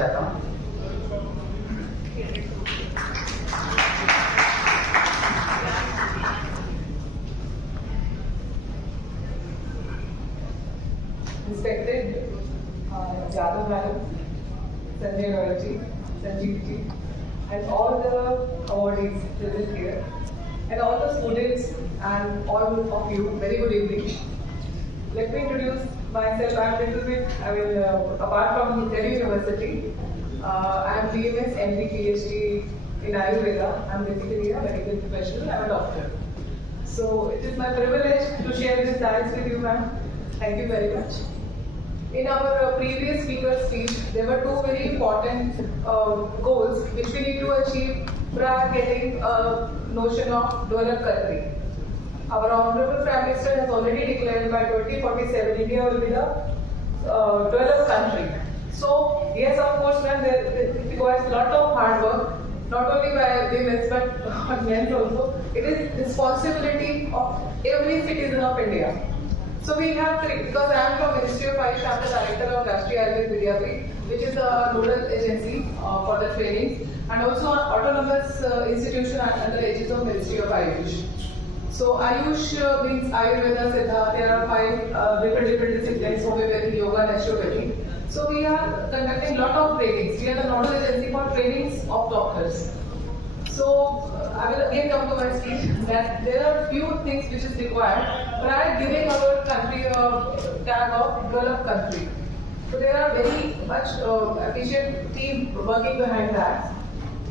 चाहता हूँ। Respected Yadav Madam, Sanjay Roy ji, Sanjeev ji, and all the awardees present here, and all the students and all of you, very good evening. Let me introduce myself. I'm a little bit, apart from Delhi University, I'm BMS, MD, PhD in Ayurveda. I'm basically a medical professional. I'm a doctor. So it is my privilege to share this dance with you, ma'am. Thank you very much. In our previous speaker's speech, there were two very important goals which we need to achieve prior getting a notion of developed country. Our Honorable Prime Minister has already declared by 2047 India will be the developed country. So yes, of course, ma'am, it requires a lot of hard work, not only by women but on men also. It is responsibility of every citizen of India. So we have three, because I am from Ministry of Ayush, I am the Director of Rashtriya Ayurveda Vidyapeeth, which is a nodal agency for the training, and also an autonomous institution under the aegis of Ministry of Ayush. So Ayush means Ayurveda, Siddha. There are 5 different disciplines: homeopathy, yoga, naturopathy. So we are conducting a lot of trainings. We are the nodal agency for trainings of doctors. So I will again come to my speech that there are few things which is required prior giving our country a tag of developed country. So there are very much efficient team working behind that.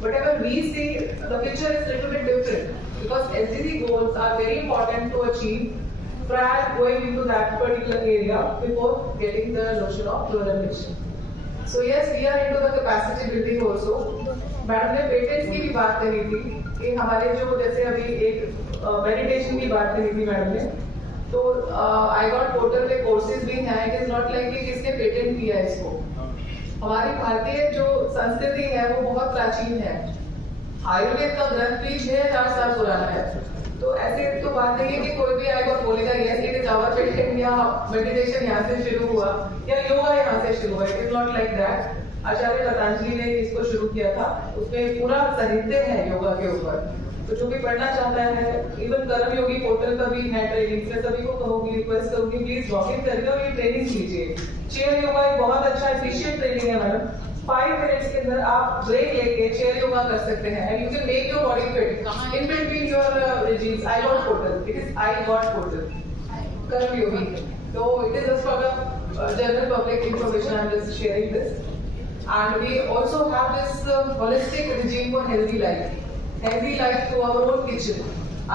Whatever we see, the picture is a little bit different because SDG goals are very important to achieve prior going into that particular area before getting the notion of rural nation. So yes, we are into the capacity building also. Madam ने patents की भी बात करी थी कि हमारे जो जैसे अभी एक मेडिटेशन की बात करी थी मैडम ने, तो आई गॉट पोर्टल पे कोर्सेज भी हैं. इट इज नॉट लाइक कि किसने पेटेंट किया है इसको. हमारी भारतीय जो संस्कृति है वो बहुत प्राचीन है. आयुर्वेद का ग्रंथ भी 6000 साल पुराना है. तो ऐसे तो बात नहीं है कि कोई भी आएगा और बोलेगा yes it is our patent या मेडिटेशन यहाँ से शुरू हुआ या योगा यहाँ से शुरू हुआ. It is not like that. Acharya Patanjali ने इसको शुरू किया था. उसमें पूरा साहित्य है योगा के ऊपर. तो जो भी पढ़ना चाहता है, इवन कर्म योगी पोर्टल पर भी है ट्रेनिंग. मैं सभी को कहूंगी, रिक्वेस्ट करूंगी, प्लीज लॉग इन करके और ये ट्रेनिंग लीजिए. चेयर योगा एक बहुत अच्छा एफिशिएंट ट्रेनिंग है मैडम. 5 मिनट्स के अंदर आप ब्रेक लेके चेयर योगा कर सकते हैं and you can make your body fit in between your regimes. I got portal. It is I got portal. कर्म योगी. So it is just for the general public information. I am just sharing this. And we also have this holistic regime for healthy life. Healthy life to our own kitchen.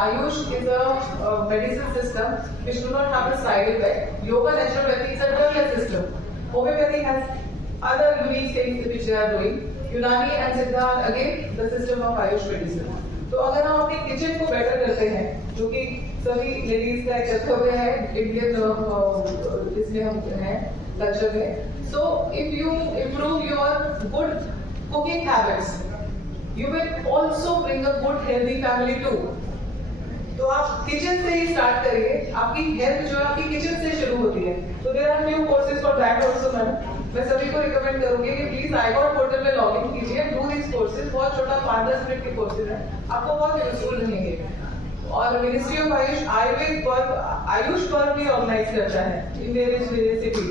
Ayush is a medicine system which do not have a side effect. Yoga, naturopathy is a wellness system. Homeopathy has other unique things which they are doing. Unani and Siddha are again the system of Ayush medicine. तो अगर हम अपने kitchen को better करते हैं, जो कि सभी लेडीज का एक कर्तव्य है इंडियन इसमें हम हैं कल्चर में. So if you improve your good cooking habits, you will also bring a good healthy family too. तो आप किचन से ही स्टार्ट करिए. आपकी हेल्थ जो है आपकी किचन से शुरू होती है. तो there are new courses for that also ma'am. मैं सभी को रिकमेंड करूंगी कि प्लीज आईगॉट पोर्टल में लॉग इन कीजिए. Do this courses. बहुत छोटा 5-10 मिनट के कोर्सेज है, आपको बहुत यूजफुल रहेंगे. और मिनिस्ट्री ऑफ आयुष आयुष पर्व भी ऑर्गेनाइज करता है इन वेरियस सिटीज.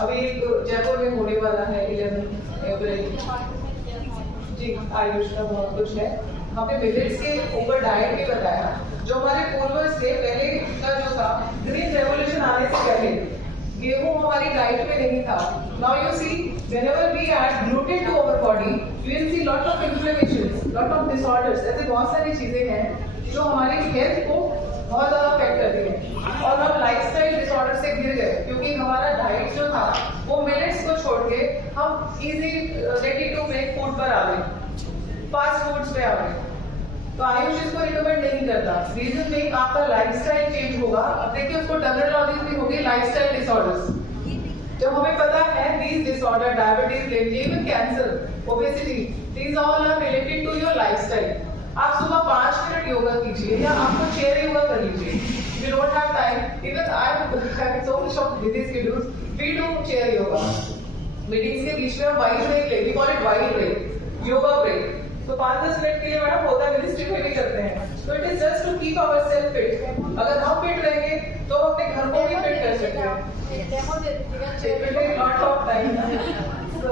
अभी एक जयपुर में होने वाला है 11 अप्रैल. जी आयुष का बहुत कुछ है. वहाँ पे मिलेट्स के ऊपर डाइट भी बताया. जो हमारे पूर्वज थे पहले का जो था ग्रीन रेवोल्यूशन आने से पहले गेहूं हमारी डाइट में नहीं था. Now you see whenever we add gluten to our body you will see lot of inflammations, lot of disorders. ऐसे बहुत सारी चीजें हैं जो हमारी हेल्थ को बहुत ज्यादा अफेक्ट करती है. और हम लाइफस्टाइल डिसऑर्डर से गिर गए क्योंकि हमारा डाइट जो था वो मिलेट्स को छोड़ के हम easy ready to make food पर आ गए, फास्ट फूड्स पे आ गए. तो आयुष इसको रिकमेंड नहीं करता. रीजन में आपका लाइफस्टाइल चेंज होगा. अब देखिए उसको टर्मिनोलॉजी भी होगी लाइफस्टाइल डिसऑर्डर्स. जब हमें पता है these disorder, diabetes, even cancer, obesity, these all are related to your lifestyle. आप सुबह 5 मिनट योगा कीजिए या आपको चेयर योगा कर लीजिए. You don't have time. Even I have so much of busy schedules. We do chair yoga. Meetings के बीच में हम वाइल्ड ब्रेक ले, we call it wild break, yoga break. तो 5-10 मिनट के लिए मैडम होता है, मिनिस्ट्री में भी करते हैं। तो it is just to keep our self fit. अगर हम फिट रहेंगे तो हम अपने घर को भी फिट कर सकते हैं। Lot of time. तो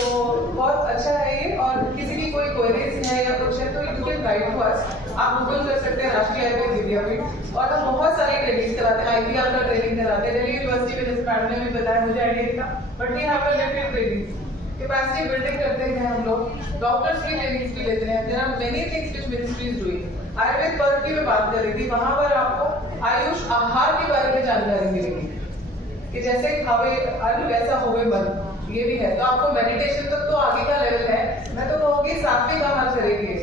बहुत अच्छा है ये। और किसी की कोई क्वेरीज है या कुछ है तो you can write to us. आप गूगल कर सकते हैं राष्ट्रीय आयुर्वेद विद्यापीठ। और हम बहुत सारे ट्रेनिंग कराते हैं, IPR का ट्रेनिंग कराते हैं। दिल्ली यूनिवर्सिटी में जैसे मैडम ने भी बताया, मुझे आइडिया नहीं था, but we have related training. Capacity building करते हैं हम लोग, डॉक्टर्स की ट्रेनिंग्स भी लेते हैं। There are many things which ministry is doing. Ayurveda Parv की मैं बात कर रही थी, वहां पर आपको आयुष आहार के बारे में जानकारी मिलेगी कि जैसे खावे अन्न वैसा होवे मन, ये भी है। तो आपको मेडिटेशन तक तो आगे का लेवल है। मैं तो कहूँगी सात्विक आहार करेंगे,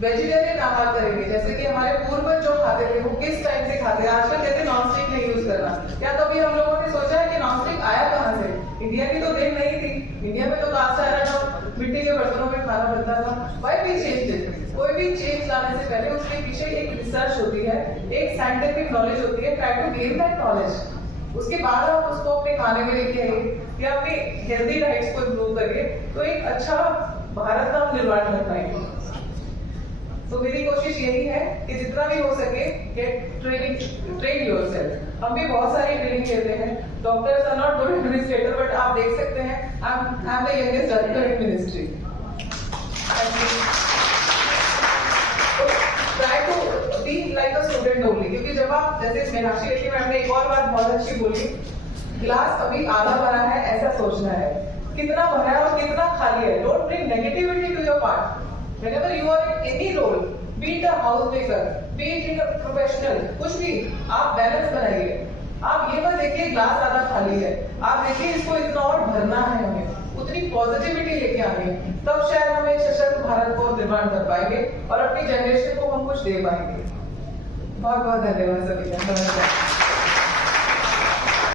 वेजिटेरियन आहार करेंगे। जैसे कि हमारे पूर्वज जो खाते थे वो किस टाइम से खाते हैं। आजकल कहते हैं नॉन स्टिक नहीं यूज करना। क्या कभी हम लोगों ने सोचा है कि नॉन स्टिक आया कहाँ से? इंडिया की तो देन नहीं थी। इंडिया में तो कास्ट आयरन और मिट्टी के बर्तनों में खाना बनता था। Why we changed it? कोई भी चेंज लाने से पहले उसके पीछे एक रिसर्च होती है, एक साइंटिफिक नॉलेज होती है। Try to gain that knowledge, उसके बाद आप उसको अपने खाने में लेके आइए या अपनी हेल्दी डाइट्स को इम्प्रूव करिए, तो एक अच्छा भारत का हम निर्माण कर पाएंगे। तो मेरी कोशिश यही है कि जितना भी हो सके गेट ट्रेनिंग, ट्रेन योरसेल्फ। हम भी बहुत सारी ट्रेनिंग लेते हैं। Doctors are not good administrator, बट आप देख सकते हैं I am the youngest doctor in ministry. Try to be like a student only, क्योंकि जब आप जैसे मीनाक्षी लेखी मैम ने एक और बात बहुत अच्छी बोली, गिलास अभी आधा भरा है ऐसा सोचना है, कितना भरा है और कितना खाली है। Don't bring negativity to your part. Whenever you are in any role, be it a housemaker, be it in a professional, कुछ भी, आप बैलेंस बनाइए। आप ये मत देखिए ग्लास आधा खाली है, आप देखिए इसको इतना और भरना है, हमें उतनी पॉजिटिविटी लेके आनी है। तब शायद हम एक सशक्त भारत को निर्माण कर पाएंगे और अपनी जनरेशन को हम कुछ दे पाएंगे। बहुत बहुत धन्यवाद सभी का। नमस्कार।